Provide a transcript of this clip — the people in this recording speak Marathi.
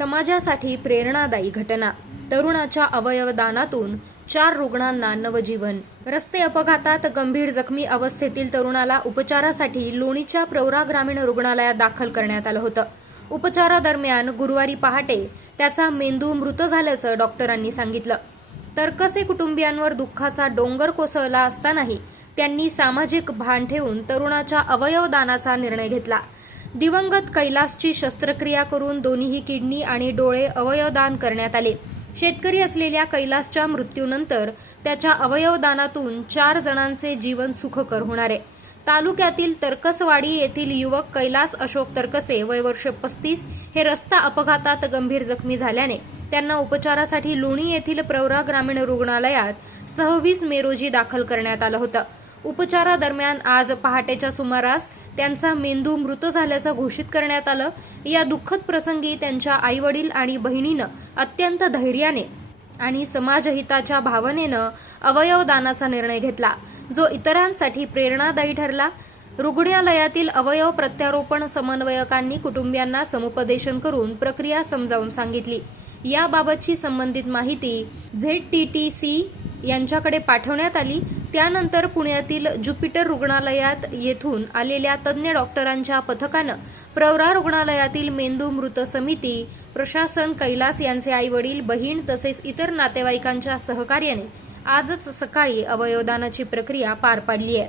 समाजासाठी प्रेरणादायी घटना. तरुणाच्या अवयवदानातून 4 रुग्णांना नवजीवन. रस्ते अपघातात गंभीर जखमी अवस्थेतील तरुणाला उपचारासाठी लोणीच्या प्रवरा ग्रामीण रुग्णालयात दाखल करण्यात आलं होतं. उपचारादरम्यान गुरुवारी पहाटे त्याचा मेंदू मृत झाल्याचं डॉक्टरांनी सांगितलं. तरकसे कुटुंबियांवर दुःखाचा डोंगर कोसळला असतानाही त्यांनी सामाजिक भान ठेवून तरुणाच्या अवयवदानाचा निर्णय घेतला. दिवंगत कैलासची शस्त्रक्रिया करून दोन्हीही किडनी आणि डोळे अवयवदान करण्यात आले. शेतकरी असलेल्या कैलासच्या मृत्यूनंतर त्याच्या अवयवदानातून 4 जणांचे जीवन सुखकर होणार आहे. तालुक्यातील तरकसवाडी येथील युवक कैलास अशोक तरकसे वय वर्ष 35 हे रस्ता अपघातात गंभीर जखमी झाल्याने त्यांना उपचारासाठी लोणी येथील प्रवरा ग्रामीण रुग्णालयात 26 मे रोजी दाखल करण्यात आलं होतं. उपचारादरम्यान आज पहाटेच्या सुमारास त्यांचा मेंदू मृत झाल्याचं घोषित करण्यात आलं. या दुःखद प्रसंगी त्यांच्या आईवडील आणि बहिणीनं अत्यंत धैर्याने आणि समाजहिताच्या भावनेनं अवयवदानाचा निर्णय घेतला, जो इतरांसाठी प्रेरणादायी ठरला. रुग्णालयातील अवयव प्रत्यारोपण समन्वयकांनी कुटुंबियांना समुपदेशन करून प्रक्रिया समजावून सांगितली. याबाबतची संबंधित माहिती ZTTC यांच्याकडे पाठवण्यात आली. त्यानंतर पुण्यातील ज्युपिटर रुग्णालयात येथून आलेल्या तज्ज्ञ डॉक्टरांच्या पथकानं प्रवरा रुग्णालयातील मेंदू मृत समिती, प्रशासन, कैलास यांचे आईवडील, बहीण तसेच इतर नातेवाईकांच्या सहकार्याने आजच सकाळी अवयवदानाची प्रक्रिया पार पाडली आहे.